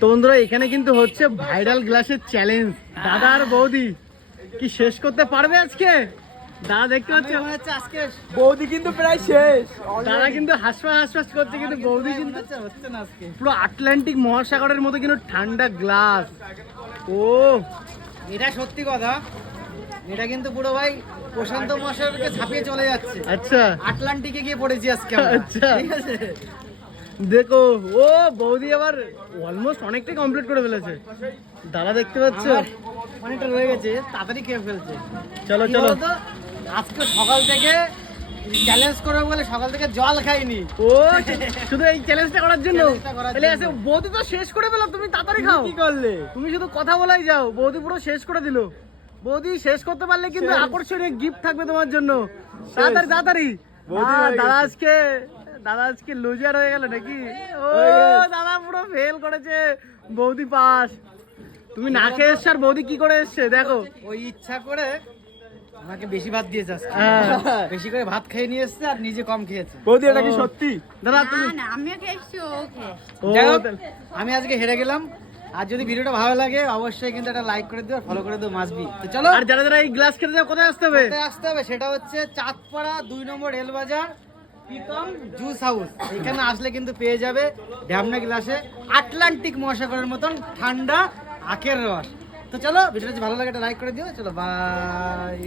তো বন্ধুরা এখানে কিন্তু হচ্ছে ভাইরাল গ্লাসের চ্যালেঞ্জ দাদা আর বৌদি কি শেষ করতে পারবে আজকে? দাদা দেখতে পাচ্ছ? মনে হচ্ছে আজকে বৌদি কিন্তু প্রায় শেষ। দাদা কিন্তু হাসফাস হাসফাস করছে কিন্তু বৌদি কিন্তু হচ্ছে হচ্ছে না আজকে। পুরো আটলান্টিক মহাসাগরের মতো কিন্তু ঠান্ডা গ্লাস ও। এটা সত্যি কথা। এটা কিন্তু পুরো ভাই প্রশান্ত মহাসাগরকে ছাপিয়ে চলে যাচ্ছে। আচ্ছা। আটলান্টিকে গিয়ে পড়েছি আজকে আচ্ছা। ঠিক আছে? দেখো ও বৌদি আবার অলমোস্ট অনেকটাই কমপ্লিট করে ফেলেছে। দাদা দেখতে পাচ্ছ? অনেকটা রয়ে গেছে তাড়াতাড়ি খেয়ে ফেলছে। চলো চলো। আজকে সকাল থেকে চ্যালেঞ্জ করব বলে সকাল থেকে জল খাইনি। ও শুধু এই চ্যালেঞ্জটা করার জন্য? তাহলে আছে বৌদি তো শেষ করে পেল তুমি তাড়াতাড়ি খাও। কি করলে? তুমি শুধু কথা বলাই যাও বৌদি পুরো শেষ করে দিল। বৌদি শেষ করতে পারলে কিন্তু আকর্ষণীয় গিফট থাকবে তোমার জন্য। তাড়াতাড়ি তাড়াতাড়ি। দাদা আজকে দাদা আজকে লুজার হয়ে গেল নাকি? ও দাদা পুরো ফেল করেছে। বৌদি পাস। তুমি না খেয়ে এসছো আর বৌদি কি করে এসছে? দেখো। ওই ইচ্ছা করে আমাকে বেশি ভাত দিয়েছে আজকে। হ্যাঁ। বেশি করে ভাত খেয়ে নিয়ে এসছে আর নিজে কম খেয়েছে। বৌদি এটা কি সত্যি? দাদা তুমি না আমিও খেয়েছি ও আমি আজকে হেরে গেলাম। আর যদি ভিডিওটা ভালো লাগে অবশ্যই কিন্তু একটা লাইক করে দিও ফলো করে দিও মাসবি তো চলো। আর যারা যারা এই গ্লাস খেতে যাও কোথায় আসতে হবে? কোথায় আসতে হবে সেটা হচ্ছে চাঁদপাড়া দুই number Rail Bazar. Pritam juice house. এখানে আসলে কিন্তু পেয়ে যাবে ঢ্যামনা গ্লাসে আটলান্টিক মহাসাগরের মতন ঠান্ডা আখের রস। তো চলো, ভিডিওটা ভালো লাগে, একটা লাইক করে দিও। চলো বাই